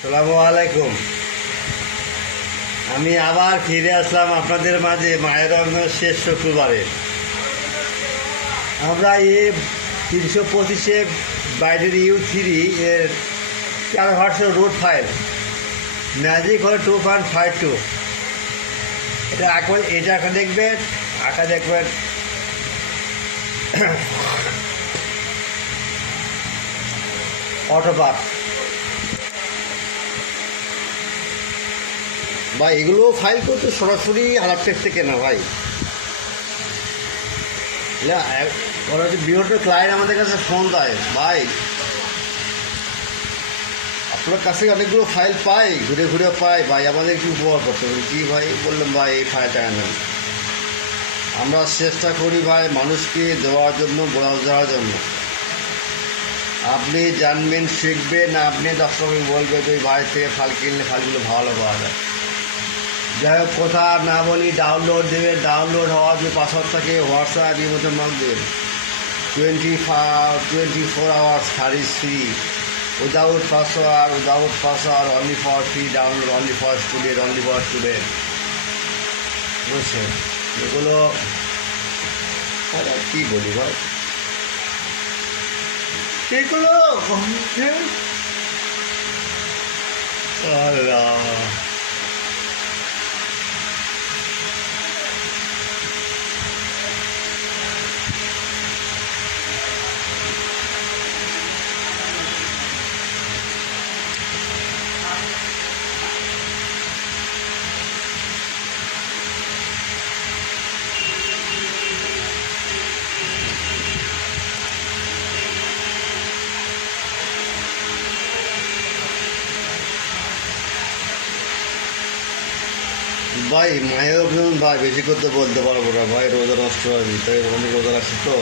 আসসালামু আলাইকুম। আমি আবার ফিরে আসলাম আপনাদের মাঝে মায়ের রমজানের শেষ শুক্রবারে। আমরা এই 325 বাইরের U3 এর 4 ভার্সন রুট ফাইল ম্যাজিক হলো 2.52। এটা এখন দেখবেন, আঁকা দেখবেন অটোপ্যাচ। ভাই এগুলো ফাইল করতে সরাসরি হালাপটেক থেকে না ভাই, ওরা হচ্ছে বিভিন্ন ক্লায়েন্ট আমাদের কাছে ফোন দেয়, ভাই আপনার কাছে অনেকগুলো ফাইল পাই, ঘুরে ঘুরে পাই, ভাই আমাদের একটু উপকার করতে হবে। কী ভাই বললাম, ভাই এই ফাইলটা নেন। আমরা চেষ্টা করি ভাই মানুষকে দেওয়ার জন্য, বোঝার জন্য। আপনি জানবেন, শিখবেন, আপনি দর্শককে বলবেন যে ওই ভাই থেকে ফাইল কিনলে ফাইলগুলো ভালো পাওয়া যায়। যাই হোক, কথা না বলি, ডাউনলোড দেবেন। ডাউনলোড হওয়ার যে পাসওয়ার্ড থাকে হোয়াটসঅ্যাপ এর মধ্যে নক দেবেন। 24 hours service free, without password, only for free download, only for student. বুঝছেন? এগুলো কী বলি ভাই, এগুলো আল্লাহ। ভাই মায়ের অভিমান ভাই বেশি করতে বলতে পারবো না ভাই, রোজা নষ্ট হবে, তাই অনেক রোজা রাখছি তো।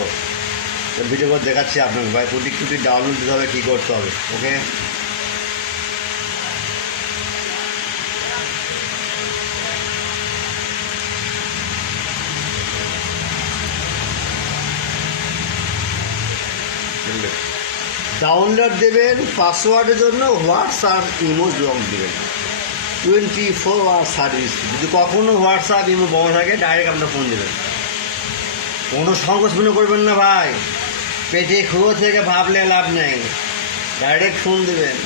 ভিডিও করে দেখাচ্ছি আপনাকে ভাই, প্রতিটি ডাউনলোড দিতে হবে, কী করতে হবে। ওকে, ডাউনলোড দেবেন। পাসওয়ার্ডের জন্য হোয়াটসঅ্যাপ ইমো লক দেবেন। 24 আওয়ার সার্ভিস। যদি কখনও হোয়াটসঅ্যাপ ইমো বন্ধ থাকে, ডাইরেক্ট আপনার ফোন দেবেন। কোনো সংকোচ মনে করবেন না ভাই, পেটে খুঁড়ো থেকে ভাবলে লাভ নেই, ডাইরেক্ট ফোন দেবেন।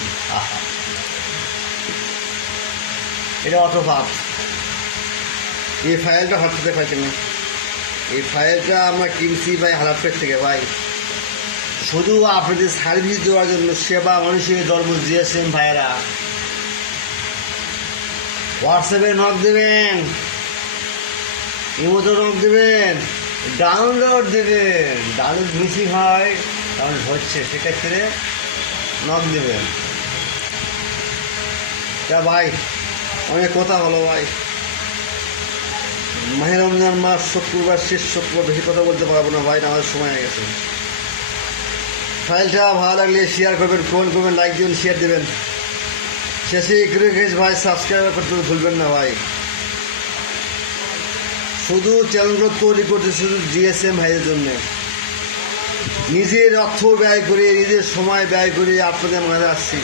এটা অটোপ্যাচ। এই ফাইলটা হোয়াটসঅ্যাপে পাইছেন না, এই ফাইলটা আমরা কিনছি ভাই হালাপটেক থেকে ভাই, শুধু আপনাদের সার্ভিস দেওয়ার জন্য, সেবা মানুষের ধর্ম দিয়েছেন ভাইয়েরা। হোয়াটসঅ্যাপে নক দেবেন, ইমোতে নক দেবেন, ডাউনলোড দেবেন। ডাউনলোড মিসিং হয়, ডাউনলোড হচ্ছে, সেক্ষেত্রে নক দেবেন। তা ভাই অনেক কথা হলো ভাই, মাহে রমজান মাস, শুক্রবার, শেষ শুক্রবার, বেশি কথা বলতে পারবো না ভাই, আমাদের সময় হয়ে গেছে। ফাইলটা ভালো লাগলে শেয়ার করবেন, কমেন্ট করবেন, লাইক দেবেন, শেয়ার দেবেন। শেষে রিকোয়েস্ট ভাই, সাবস্ক্রাইব করতে ভুলবেন না ভাই। শুধু চ্যানেলগুলো তৈরি করতে শুধু জিএসএম ভাইয়ের জন্য, নিজের অর্থ ব্যয় করে, নিজের সময় ব্যয় করে আপনাদের মাঝে আসছি।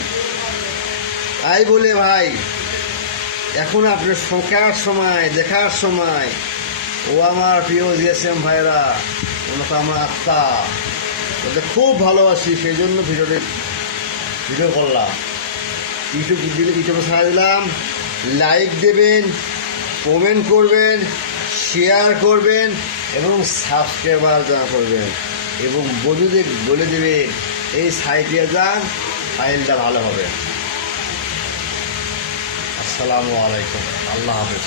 তাই বলে ভাই, এখন আপনার শোকার সময়, দেখার সময়, ও আমার প্রিয় জিএসএম ভাইয়েরা, ওনাকে আমার আত্মা, ওদের খুব ভালোবাসি, সেই জন্য ভিডিও করলাম। ইউটিউবে ছাড়া দিলাম। লাইক দেবেন, কমেন্ট করবেন, শেয়ার করবেন এবং সাবস্ক্রাইবার করবেন, এবং বন্ধুদের বলে দেবেন এই সাইটে যান, ফাইলটা ভালো হবে। আসসালামু আলাইকুম, আল্লাহ হাফেজ।